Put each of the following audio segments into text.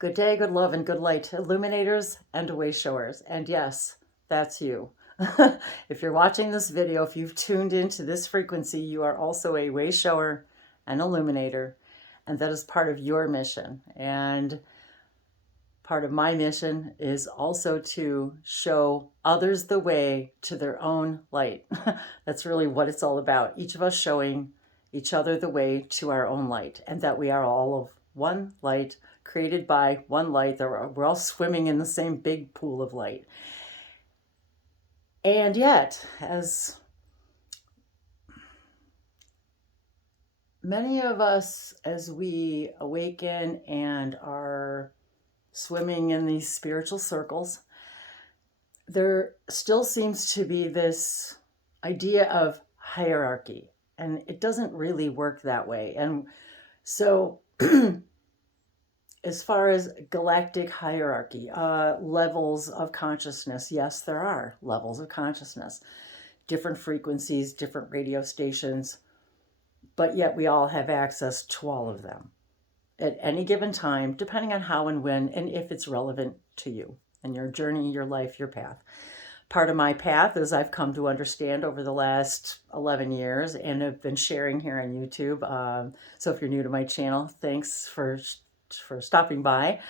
Good day, good love, and good light, illuminators and way showers. And yes, that's you. If you're watching this video, if you've tuned into this frequency, you are also a way shower and illuminator. And that is part of your mission. And part of my mission is also to show others the way to their own light. That's really what it's all about. Each of us showing each other the way to our own light, and that we are all of one light, created by one light. We're all swimming in the same big pool of light. And yet, as many of us, as we awaken and are swimming in these spiritual circles, there still seems to be this idea of hierarchy, and it doesn't really work that way. And so as far as galactic hierarchy, levels of consciousness, yes, there are levels of consciousness, different frequencies, different radio stations, but yet we all have access to all of them at any given time, depending on how and when and if it's relevant to you and your journey, your life, your path. Part of my path, as I've come to understand over the last 11 years and have been sharing here on YouTube. So if you're new to my channel, thanks for stopping by.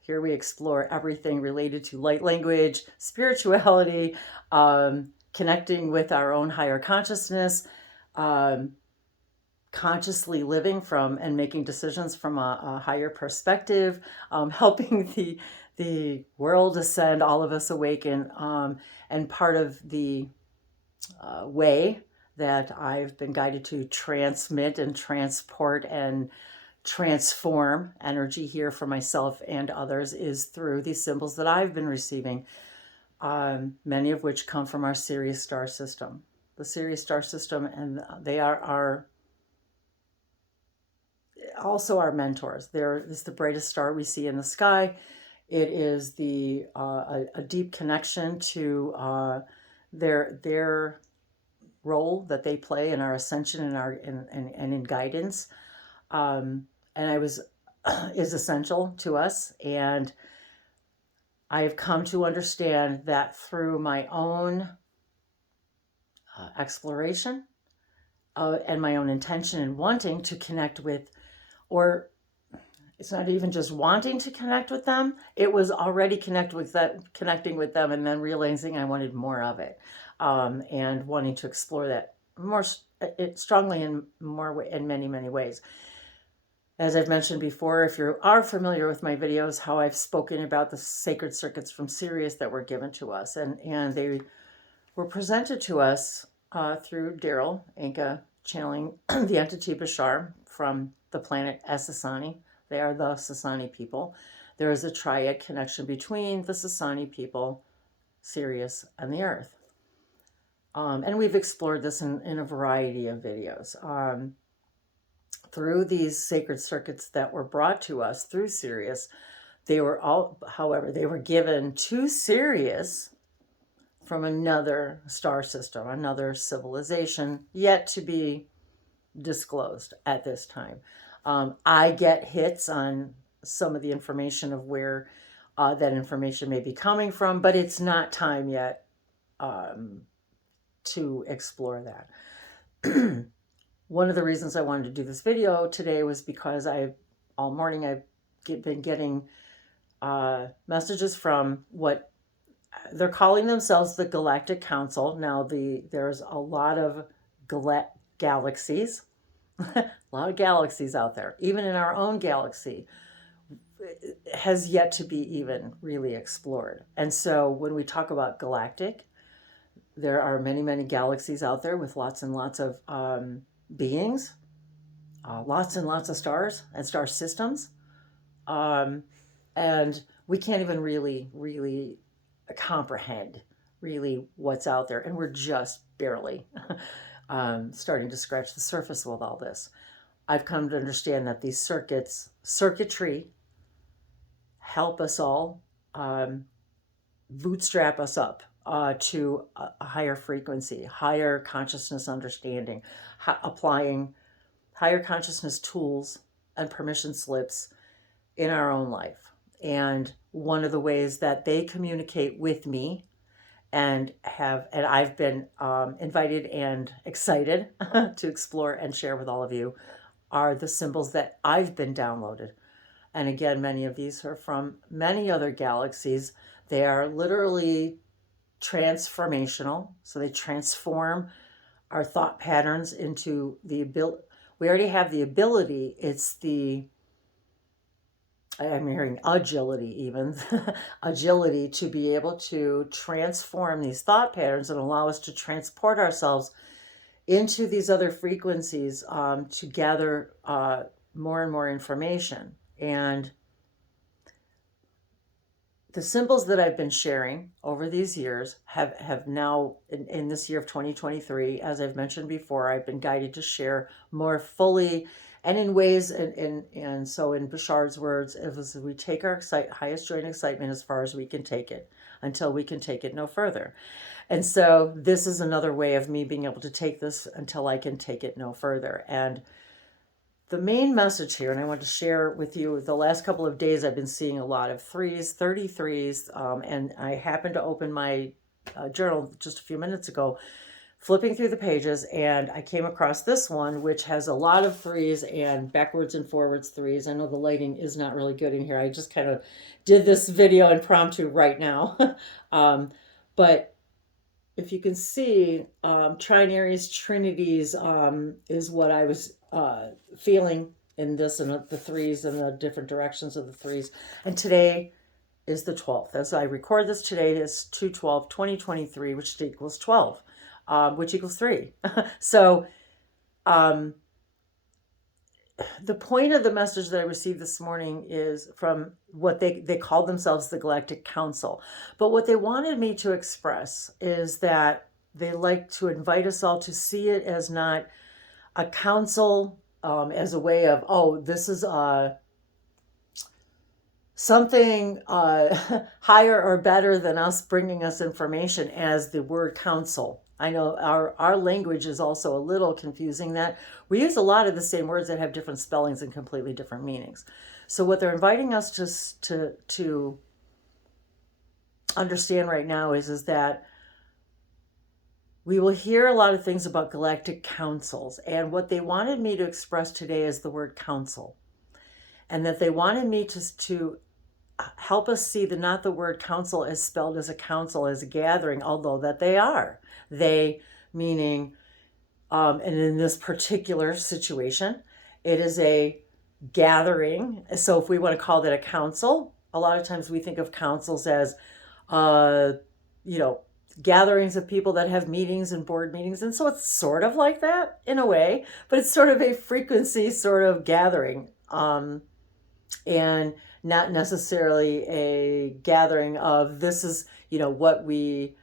Here we explore everything related to light language, spirituality, connecting with our own higher consciousness, consciously living from and making decisions from a higher perspective, helping the world ascend, all of us awaken, and part of the way that I've been guided to transmit and transport and transform energy here for myself and others is through these symbols that I've been receiving, many of which come from our Sirius star system. The Sirius star system, and they are also our mentors. There is the brightest star we see in the sky. It is a deep connection to their role that they play in our ascension and in guidance. And is essential to us. And I have come to understand that through my own exploration and my own intention and wanting to connect with, or it's not even just wanting to connect with them, it was already connecting with them and then realizing I wanted more of it, and wanting to explore that more strongly in many, many ways. As I've mentioned before, if you are familiar with my videos, how I've spoken about the sacred circuits from Sirius that were given to us, and they were presented to us through Daryl Anka channeling the entity Bashar from the planet Sasani. They are the Sasani people. There is a triad connection between the Sasani people, Sirius, and the Earth. And we've explored this in a variety of videos. Through these sacred circuits that were brought to us through Sirius, they were given to Sirius from another star system, another civilization, yet to be disclosed at this time. I get hits on some of the information of where that information may be coming from, but it's not time yet to explore that. One of the reasons I wanted to do this video today was because all morning I've been getting messages from what they're calling themselves the Galactic Council. Now, there's a lot of galaxies, a lot of galaxies out there. Even in our own galaxy, has yet to be even really explored. And so when we talk about galactic, there are many, many galaxies out there with lots and lots of beings, lots and lots of stars and star systems. And we can't even really comprehend really what's out there. And we're just barely starting to scratch the surface with all this. I've come to understand that these circuitry, help us all bootstrap us up to a higher frequency, higher consciousness understanding, applying higher consciousness tools and permission slips in our own life. And one of the ways that they communicate with me and I've been invited and excited to explore and share with all of you are the symbols that I've been downloaded. And again, many of these are from many other galaxies. They are literally transformational. So they transform our thought patterns into the ability. We already have the ability. I'm hearing agility even, agility to be able to transform these thought patterns and allow us to transport ourselves into these other frequencies to gather more and more information. And the symbols that I've been sharing over these years have now, in this year of 2023, as I've mentioned before, I've been guided to share more fully and in ways, and so in Bashard's words, as we take our highest joy and excitement as far as we can take it, until we can take it no further. And so this is another way of me being able to take this until I can take it no further. And the main message here, and I want to share with you, the last couple of days I've been seeing a lot of 33s, and I happened to open my journal just a few minutes ago, flipping through the pages, and I came across this one, which has a lot of 3s and backwards and forwards 3s. I know the lighting is not really good in here. I just kind of did this video impromptu right now. But if you can see, trinaries, trinities is what I was feeling in this, and the 3s and the different directions of the 3s. And today is the 12th. As I record this, today is 2/12/2023, which equals 12. Which equals 3. So the point of the message that I received this morning is from what they call themselves the Galactic Council. But what they wanted me to express is that they like to invite us all to see it as not a council, as a way of, oh, this is something higher or better than us, bringing us information, as the word council. I know our language is also a little confusing, that we use a lot of the same words that have different spellings and completely different meanings. So what they're inviting us to understand right now is that we will hear a lot of things about galactic councils. And what they wanted me to express today is the word council. And that they wanted me to help us see not the word council as spelled as a council, as a gathering, although that they are. They meaning, and in this particular situation, it is a gathering. So if we want to call that a council, a lot of times we think of councils as, gatherings of people that have meetings and board meetings. And so it's sort of like that in a way, but it's sort of a frequency sort of gathering. And not necessarily a gathering of this is, what we,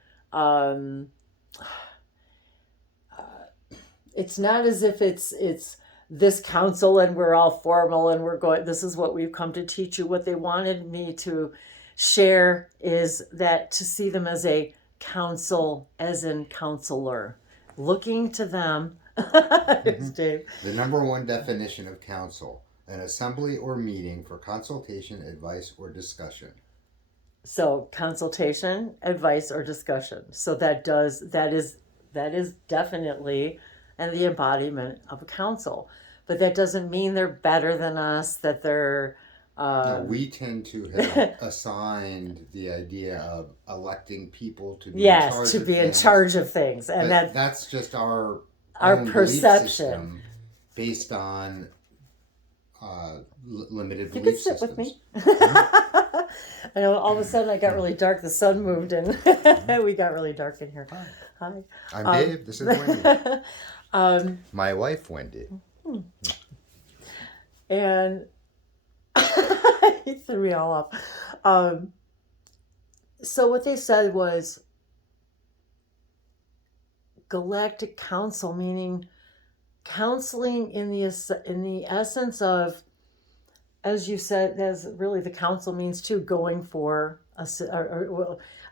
it's not as if it's this council and we're all formal and we're going, this is what we've come to teach you. What they wanted me to share is that to see them as a council, as in counselor, looking to them. Here's Dave. The number one definition of council: an assembly or meeting for consultation, advice, or discussion. So consultation, advice, or discussion. So that is definitely and the embodiment of a council. But that doesn't mean they're better than us, that they're... No, we tend to have assigned the idea of electing people to be in charge of things. And that's just our perception. Based on limited you belief systems. You can sit with me. I know all of a sudden I got really dark. The sun moved and we got really dark in here. Hi. I'm Dave. This is Wendy. My wife, Wendy. And he threw me all off. So what they said was Galactic Council, meaning counseling in the essence of, as you said, as really the council means too, going for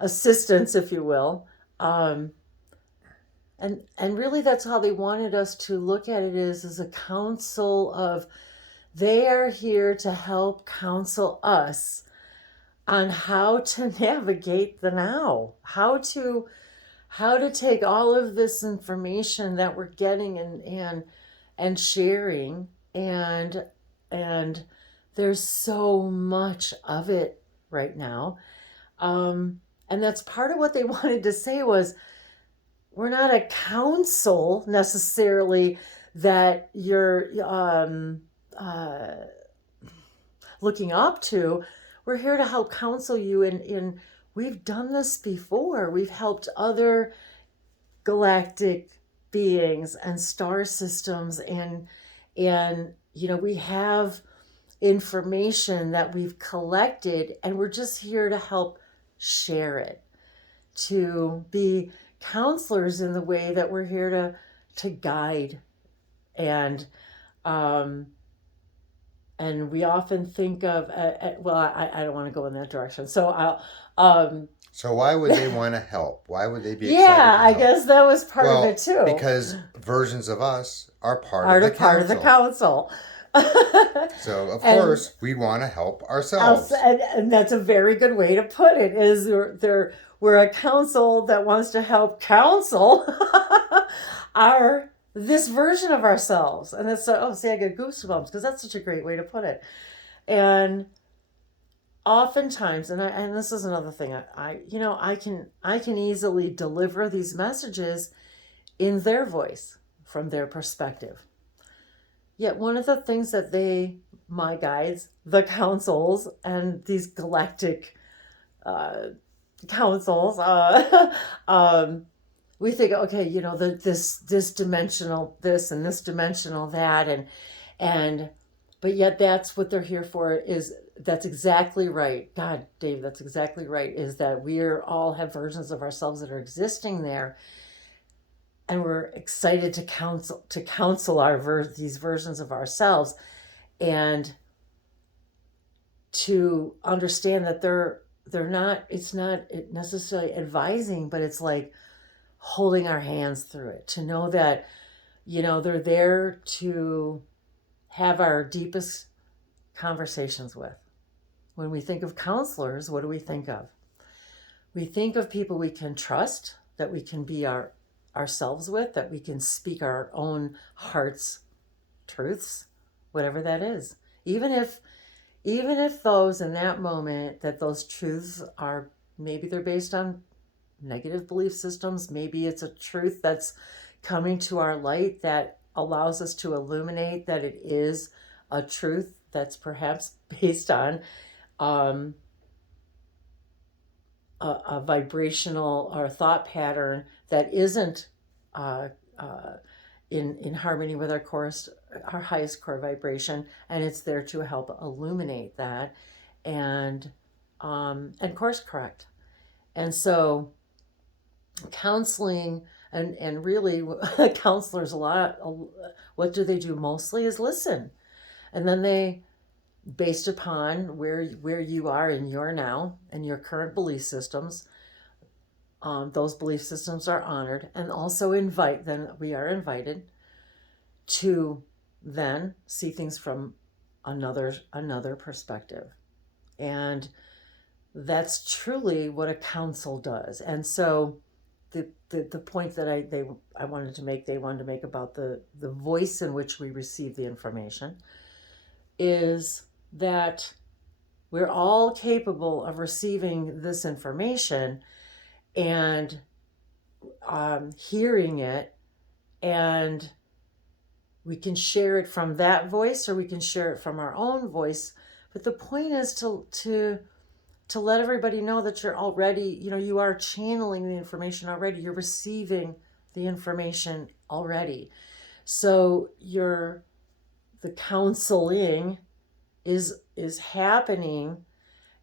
assistance, if you will. And really that's how they wanted us to look at it, is as a council of They are here to help counsel us on how to navigate the now, how to take all of this information that we're getting and sharing, and there's so much of it right now. And that's part of what they wanted to say was, we're not a council necessarily that you're looking up to. We're here to help counsel you in we've done this before. We've helped other galactic beings and star systems, and we have information that we've collected, and we're just here to help share it, to be counselors in the way that we're here to guide. And we often think of I don't want to go in that direction, so I'll so why would they want to help? Why would they be excited yeah, to I help? guess that was part of it too. Because versions of us are part of the council. So of course we want to help ourselves. And that's a very good way to put it, is we're a council that wants to help counsel this version of ourselves. And that's I get goosebumps because that's such a great way to put it. And oftentimes, and this is another thing, I can easily deliver these messages in their voice, from their perspective. Yet one of the things that my guides, the councils, and these galactic councils, we think, okay, this dimensional this and this dimensional that, but yet that's what they're here for. That's exactly right. God, Dave, that's exactly right. Is that we all have versions of ourselves that are existing there, and we're excited to counsel these versions of ourselves, and to understand that they're not. It's not necessarily advising, but it's like holding our hands through it. To know that, they're there to have our deepest conversations with. When we think of counselors, what do we think of? We think of people we can trust, that we can be ourselves with, that we can speak our own heart's truths, whatever that is. Even if those in that moment, that those truths are, maybe they're based on negative belief systems, maybe it's a truth that's coming to our light that allows us to illuminate that it is a truth that's perhaps based on a vibrational or thought pattern that isn't in harmony with our highest core vibration, and it's there to help illuminate that and course correct. And so counseling and really counselors what do they do mostly is listen, and then they, based upon where you are in your now and your current belief systems, those belief systems are honored, and also we are invited to then see things from another perspective. And that's truly what a council does. And so the point that I wanted to make, they wanted to make about the voice in which we receive the information, is that we're all capable of receiving this information and hearing it, and we can share it from that voice or we can share it from our own voice. But the point is to let everybody know that you're already, you are channeling the information already. You're receiving the information already. So the counseling is happening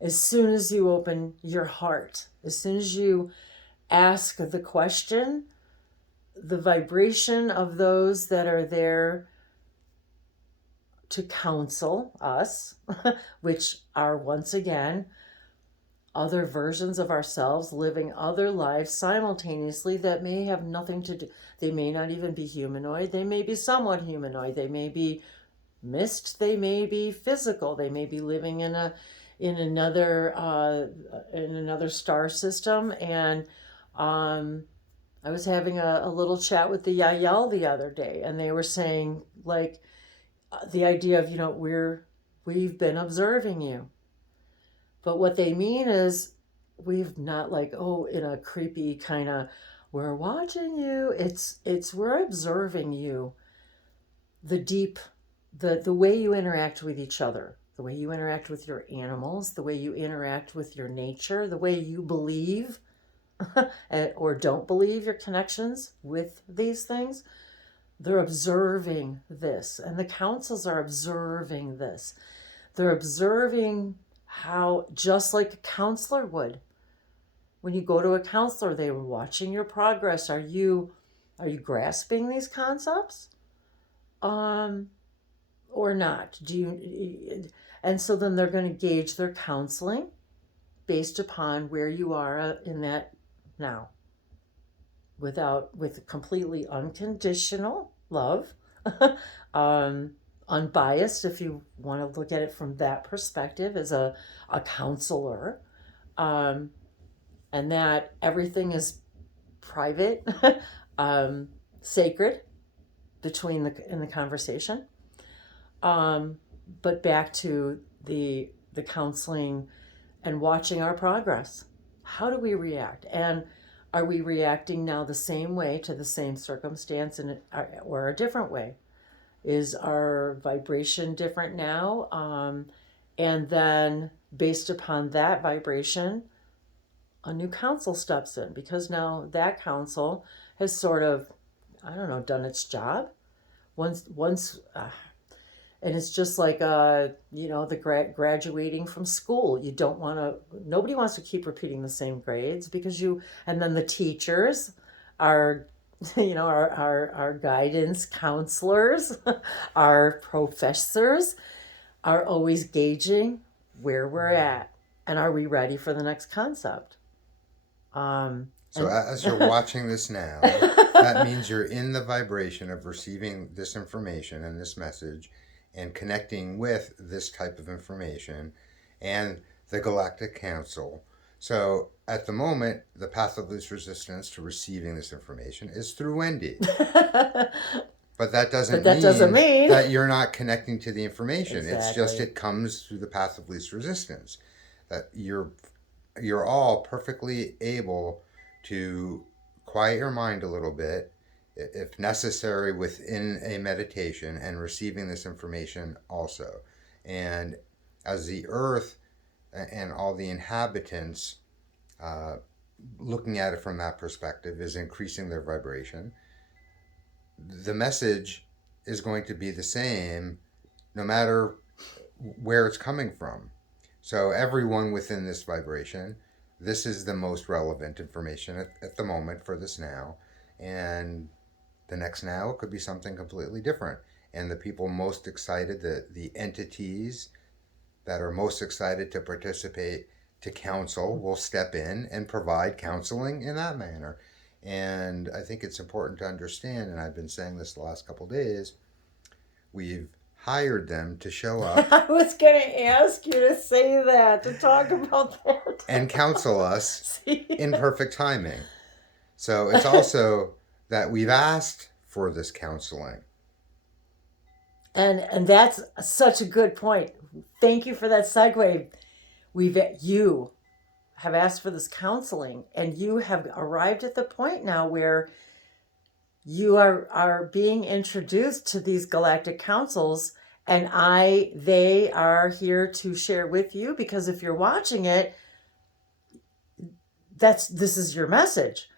as soon as you open your heart. As soon as you ask the question, the vibration of those that are there to counsel us, which are once again other versions of ourselves living other lives simultaneously that may have nothing to do. They may not even be humanoid. They may be somewhat humanoid. They may be mist, they may be physical, they may be living in another star system. And I was having a little chat with the Yael the other day, and they were saying, like, the idea of, we've been observing you. But what they mean is, we've not, like, oh, in a creepy kind of, we're watching you. It's we're observing you. The deep, the way you interact with each other, the way you interact with your animals, the way you interact with your nature, the way you believe or don't believe your connections with these things. They're observing this, and the councils are observing this. They're observing how, just like a counselor would. When you go to a counselor, they were watching your progress. Are you grasping these concepts? Or not? And so then they're going to gauge their counseling based upon where you are in that now. With completely unconditional love, unbiased, if you want to look at it from that perspective, as a counselor, and that everything is private, sacred in the conversation. But back to the counseling and watching our progress. How do we react? And are we reacting now the same way to the same circumstance or a different way? Is our vibration different now? And then based upon that vibration, a new counsel steps in, because now that counsel has sort of, I don't know, done its job. Once, and it's just like, the graduating from school. You don't want to, nobody wants to keep repeating the same grades, and then the teachers are, our guidance counselors, our professors are always gauging where we're at, and are we ready for the next concept? So as you're watching this now, that means you're in the vibration of receiving this information and this message, and connecting with this type of information and the Galactic Council. So at the moment, the path of least resistance to receiving this information is through Wendy. But that doesn't mean that you're not connecting to the information. Exactly. It's just it comes through the path of least resistance. That you're all perfectly able to quiet your mind a little bit, if necessary, within a meditation, and receiving this information also. And as the earth and all the inhabitants, looking at it from that perspective, is increasing their vibration, the message is going to be the same no matter where it's coming from. So everyone within this vibration, this is the most relevant information at the moment for this now. And the next now could be something completely different. And the people most excited, the entities that are most excited to participate, to counsel, will step in and provide counseling in that manner. And I think it's important to understand, and I've been saying this the last couple of days, we've hired them to show up. I was going to ask you to say that, to talk about that. And counsel us in perfect timing. So it's also that we've asked for this counseling. And that's such a good point. Thank you for that segue. You have asked for this counseling, and you have arrived at the point now where you are being introduced to these galactic councils, and they are here to share with you, because if you're watching it, this is your message.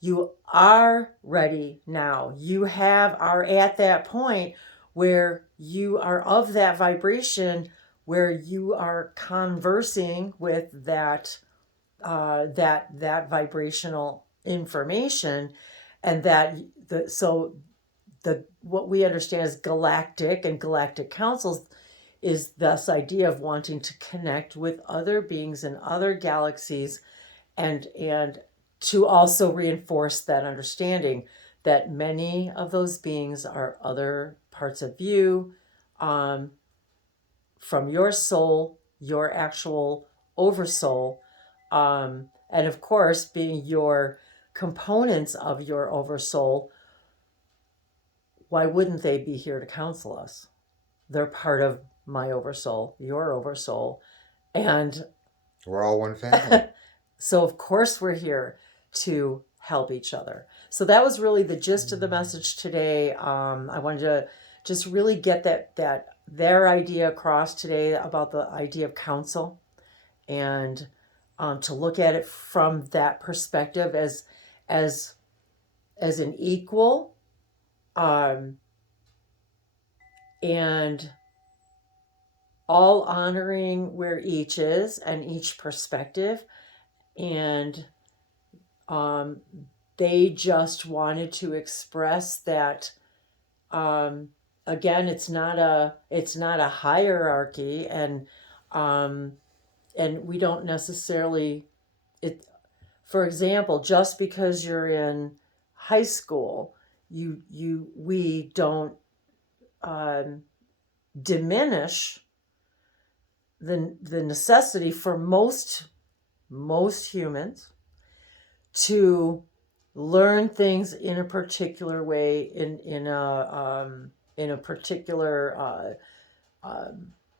You are ready now. You are at that point where you are of that vibration, where you are conversing with that vibrational information, and what we understand as galactic and galactic councils is this idea of wanting to connect with other beings in other galaxies, and to also reinforce that understanding that many of those beings are other parts of you, from your soul, your actual oversoul, and of course, being your components of your oversoul, why wouldn't they be here to counsel us? They're part of my oversoul, your oversoul. And we're all one family. So, of course, we're here to help each other. So, that was really the gist of the message today. I wanted to just really get their idea across today about the idea of counsel, and to look at it from that perspective as an equal, and all honoring where each is and each perspective. And they just wanted to express that, again, it's not a hierarchy, and we don't necessarily, it, for example, just because you're in high school, we don't diminish the necessity for most humans to learn things in a particular way, in a particular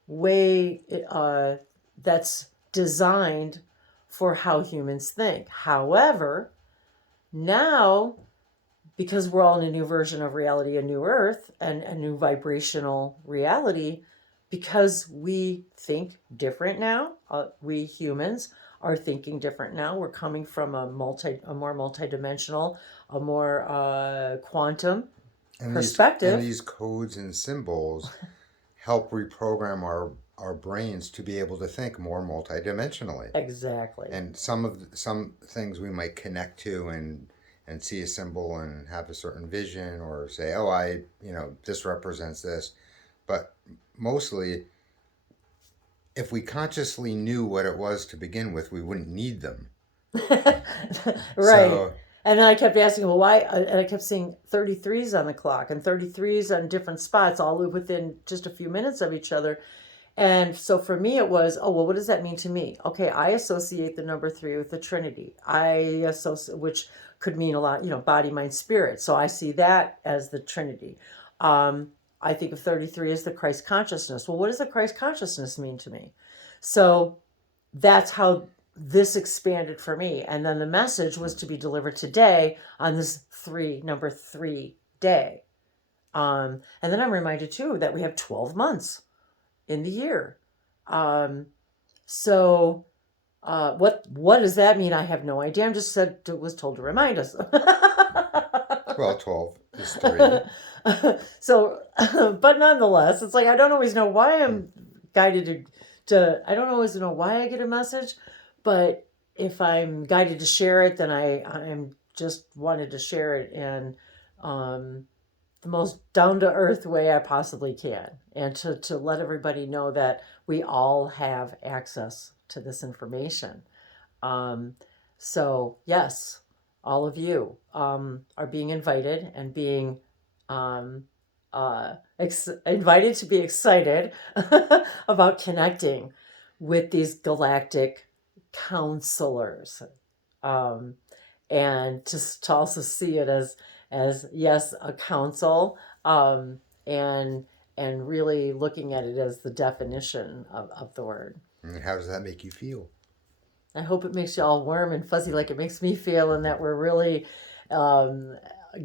way that's designed for how humans think. However, now, because we're all in a new version of reality, a new earth, and a new vibrational reality, because we think different now, we humans are thinking different now. We're coming from a more multidimensional, a more quantum perspective. And these codes and symbols help reprogram our brains to be able to think more multidimensionally. Exactly. And some things we might connect to and see a symbol and have a certain vision, or say, oh, this represents this. But mostly, if we consciously knew what it was to begin with, we wouldn't need them. Right. So, and I kept asking, well, why? And I kept seeing 33s on the clock, and 33s on different spots, all within just a few minutes of each other. And so for me, it was, oh, well, what does that mean to me? Okay, I associate the number 3 with the Trinity. Which could mean a lot, body, mind, spirit. So I see that as the Trinity. I think of 33 as the Christ consciousness. Well, what does the Christ consciousness mean to me? So that's how this expanded for me. And then the message was to be delivered today on this number 3 day. And then I'm reminded too that we have 12 months in the year. So what does that mean? I have no idea. I'm just was told to remind us. Well, 12 is 3. So, but nonetheless, it's like I don't always know why I'm guided to. I don't always know why I get a message, but if I'm guided to share it, then I'm just wanted to share it in the most down to earth way I possibly can, and to let everybody know that we all have access to this information. So yes, all of you are being invited and being invited to be excited about connecting with these galactic counselors, and to also see it as yes, a counsel, and really looking at it as the definition of the word. And how does that make you feel? I hope it makes you all warm and fuzzy like it makes me feel, and that we're really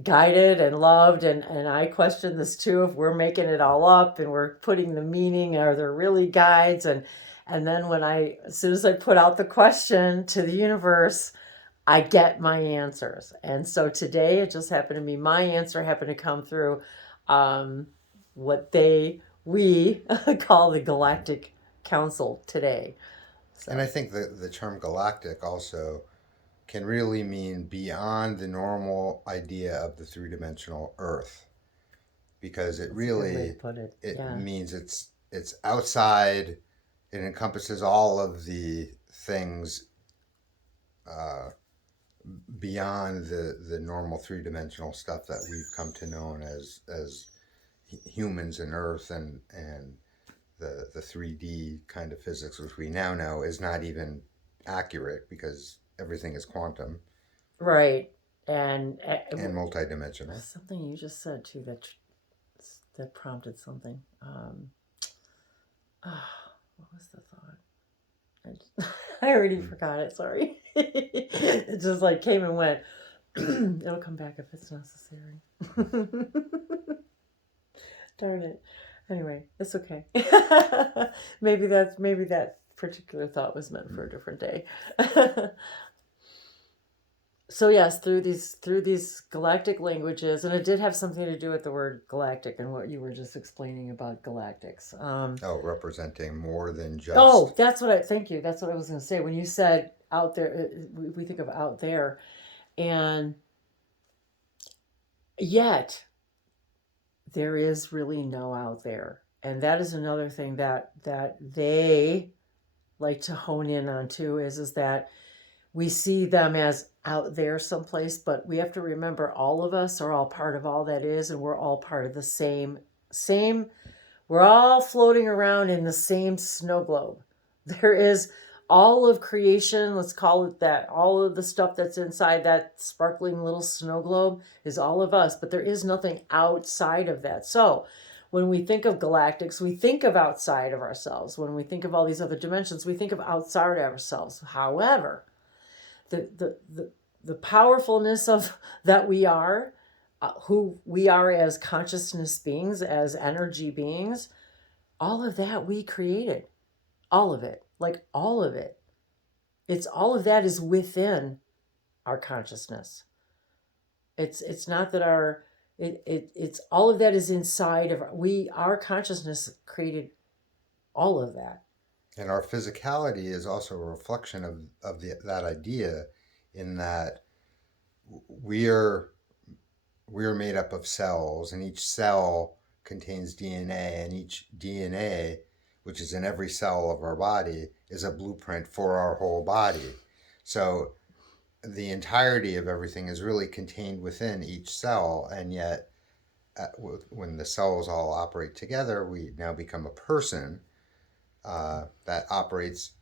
guided and loved. And I question this too, if we're making it all up and we're putting the meaning, are there really guides? And then as soon as I put out the question to the universe, I get my answers. And so today it just happened to be my answer happened to come through what we call the Galactic Council today. So. And I think the term galactic also can really mean beyond the normal idea of the 3-dimensional Earth, because it really means it's outside. It encompasses all of the things beyond the normal 3-dimensional stuff that we've come to know as humans and Earth and the 3D kind of physics, which we now know is not even accurate because everything is quantum Right. and multidimensional. Something you just said too that prompted something. What was the thought? I already forgot it. Sorry. It just like came and went. It'll come back if it's necessary. Darn it. Anyway, it's okay. Maybe that particular thought was meant for a different day. So yes, through these galactic languages, and it did have something to do with the word galactic and what you were just explaining about galactics. Representing more than just. Oh, thank you. That's what I was going to say. When you said out there, we think of out there, and yet there is really no out there, and that is another thing that they like to hone in on too. Is that we see them as out there someplace, but we have to remember all of us are all part of all that is, and we're all part of the same, we're all floating around in the same snow globe. There is all of creation, let's call it that, all of the stuff that's inside that sparkling little snow globe is all of us, but there is nothing outside of that. So when we think of galactics, we think of outside of ourselves. When we think of all these other dimensions, we think of outside of ourselves. However, the powerfulness of that we are, who we are as consciousness beings, as energy beings, all of that we created. All of it. Like all of it. It's all of that is within our consciousness. It's not that it's all of that is inside of our consciousness created all of that. And our physicality is also a reflection of that idea, in that we're made up of cells, and each cell contains DNA, and each DNA, which is in every cell of our body, is a blueprint for our whole body. So the entirety of everything is really contained within each cell, and yet when the cells all operate together, we now become a person that operates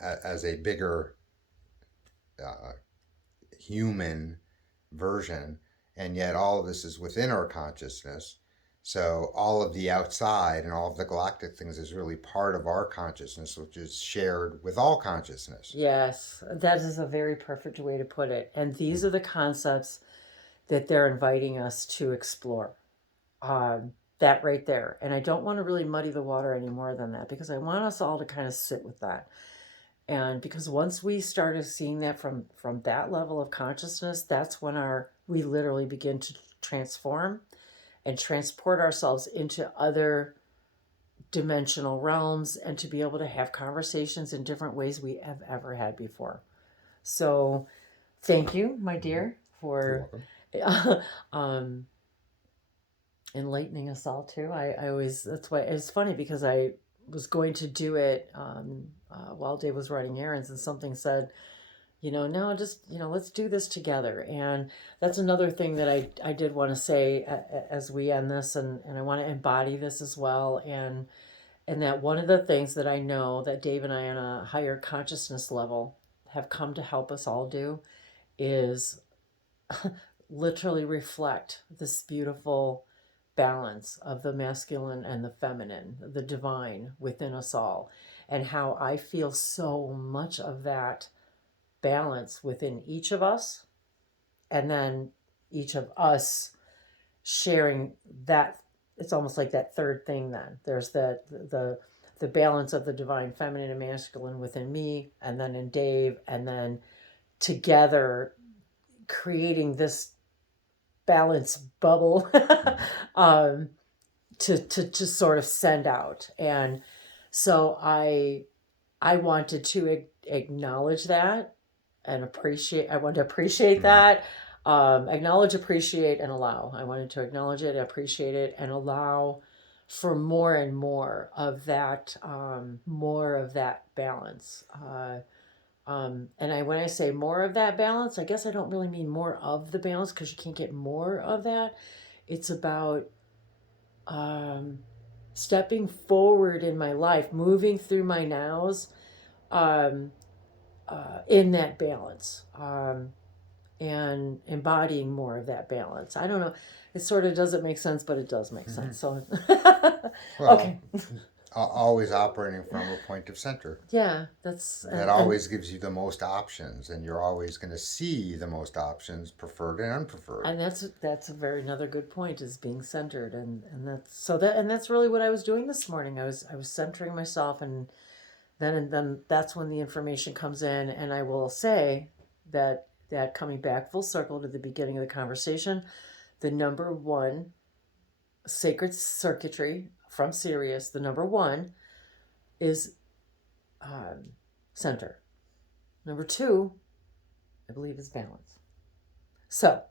as a bigger human version, and yet all of this is within our consciousness. So all of the outside and all of the galactic things is really part of our consciousness, which is shared with all consciousness. Yes, that is a very perfect way to put it. And these are the concepts that they're inviting us to explore. That right there. And I don't want to really muddy the water any more than that, because I want us all to kind of sit with that. And because once we started seeing that from that level of consciousness, that's when we literally begin to transform and transport ourselves into other dimensional realms, and to be able to have conversations in different ways we have ever had before. So thank you, my dear, for enlightening us all too. I always, that's why it's funny, because I was going to do it while Dave was running errands, and something said, no, just, let's do this together. And that's another thing that I did want to say as we end this, and I want to embody this as well. And that one of the things that I know that Dave and I on a higher consciousness level have come to help us all do is literally reflect this beautiful balance of the masculine and the feminine, the divine within us all, and how I feel so much of that balance within each of us, and then each of us sharing that. It's almost like that third thing. Then there's the balance of the divine feminine and masculine within me, and then in Dave, and then together creating this balance bubble to sort of send out. And so I wanted to acknowledge that and appreciate. I want to appreciate that. Acknowledge, appreciate, and allow. I wanted to acknowledge it, appreciate it, and allow for more and more of that balance. And when I say more of that balance, I guess I don't really mean more of the balance, because you can't get more of that. It's about stepping forward in my life, moving through my nows, in that balance, and embodying more of that balance. I don't know. It sort of doesn't make sense, but it does make sense. So, well, okay. Always operating from a point of center. Yeah, that's... That always gives you the most options, and you're always going to see the most options, preferred and unpreferred. And that's another good point, is being centered, and that's really what I was doing this morning. I was centering myself, and then that's when the information comes in, and I will say that coming back full circle to the beginning of the conversation, the number one sacred circuitry from Sirius, the number one is center. Number two, I believe, is balance. So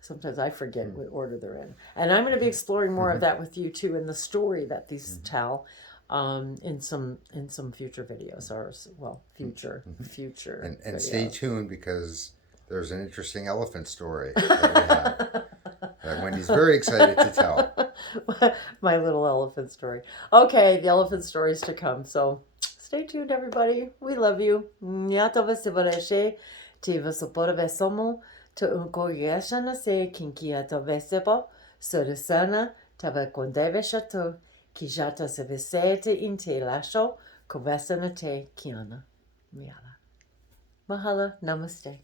sometimes I forget what order they're in, and I'm going to be exploring more of that with you too in the story that these tell, in some future videos, or future and videos. Stay tuned, because there's an interesting elephant story that we have that Wendy's very excited to tell. My little elephant story. Okay, the elephant stories to come. So stay tuned, everybody. We love you. Tiva sopora vesomo to unkogeshana se kinkiata vesebo, sodesana tava kondeveshato, kijata se vesete in te lasho, kovesana te kiana. Miala. Mahala, namaste.